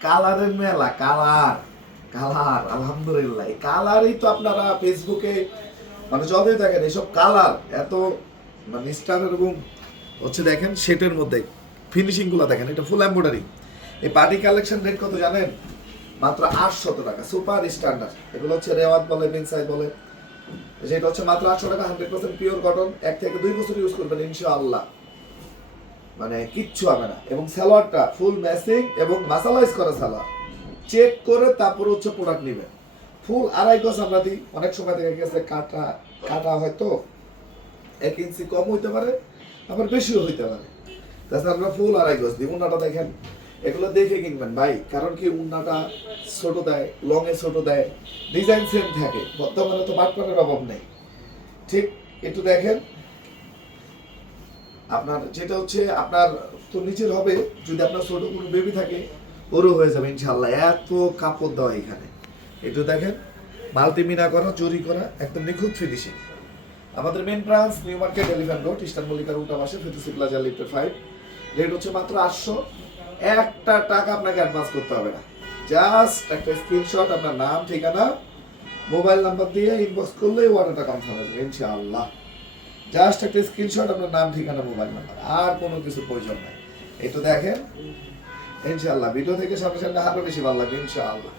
কালারের মেলা, colour colour আলহামদুলিল্লাহ। এই কালারই তো আপনারা ফেসবুকে মানে যতই দেখেন এইসব কালার এত মানে স্টারের এবং হচ্ছে দেখেন সেটের মধ্যে ফিনিশিং গুলো দেখেন, এটা ফুল এমব্রয়ডারি। এই পার্টি কালেকশন রেট কত জানেন? মাত্র 800 টাকা, সুপার স্ট্যান্ডার্ড। এগুলো হচ্ছে রেওয়াত বলে, বিন সাইজ বলে, যেটা হচ্ছে মাত্র 800 টাকা, 100% পিওর কটন। 1 থেকে 2 বছর ইউজ করবেন ইনশাআল্লাহ, মানে কিচ্ছু হবে না। এবং সালোয়ারটা ফুল ম্যাচিং এবং মাসালাইজ করা সালোয়ার, চেক করে তারপর হচ্ছে প্রোডাক্ট নেবেন। ফুল 2.5 গজ আমরা দিই। অনেক সময় দেখা গেছে কাটা কাটা হয়তো 1 ইঞ্চি কম হইতে পারে, আবার বেশিও হইতে পারে। তাছাড়া আমরা ফুল 2.5 গজ দিই। উন্নাটা দেখেন, এগুলো দেখে কিনবেন ভাই, কারণ কি উন্নাটা ছোট দেয়, লং এ ছোট দেয়, ডিজাইন সেম থাকে। বর্তমানে তো বাটপানের অভাব নেই। ঠিক একটু দেখেন, আপনার যেটা হচ্ছে আপনার তো নিচের হবে, যদি আপনার ছোট কোনো বেবি থাকে ওরও হয়ে যাবে ইনশাল্লাহ। এত কাপড় দেওয়া এখানে, একটু দেখেন, মাল্টিমিনা করা, জরি করা, একদম নিখুঁত ফিনিশিং। আমাদের main branch New Market, Elephant Road, Eastern মল্লিকার উল্টা পাশে, ফেতুসি প্লাজা লিফটের 5। রেট হচ্ছে মাত্র 800। একটা টাকা আপনাকে অ্যাডভান্স করতে হবে না, জাস্ট একটা স্ক্রিনশট, আপনার নাম, ঠিকানা, মোবাইল নাম্বার দিয়ে ইনবক্স করলেই অর্ডারটা কনফার্ম হয়ে যাবে ইনশাআল্লাহ। জাস্ট একটা স্ক্রিনশট, আপনার নাম, ঠিকানা, মোবাইল নাম্বার, আর কোনো কিছু প্রয়োজন নাই। একটু দেখেন ইনশাআল্লাহ। ভিডিও থেকে সামনে সামনে আরো বেশি ভালো লাগবে ইনশাআল্লাহ।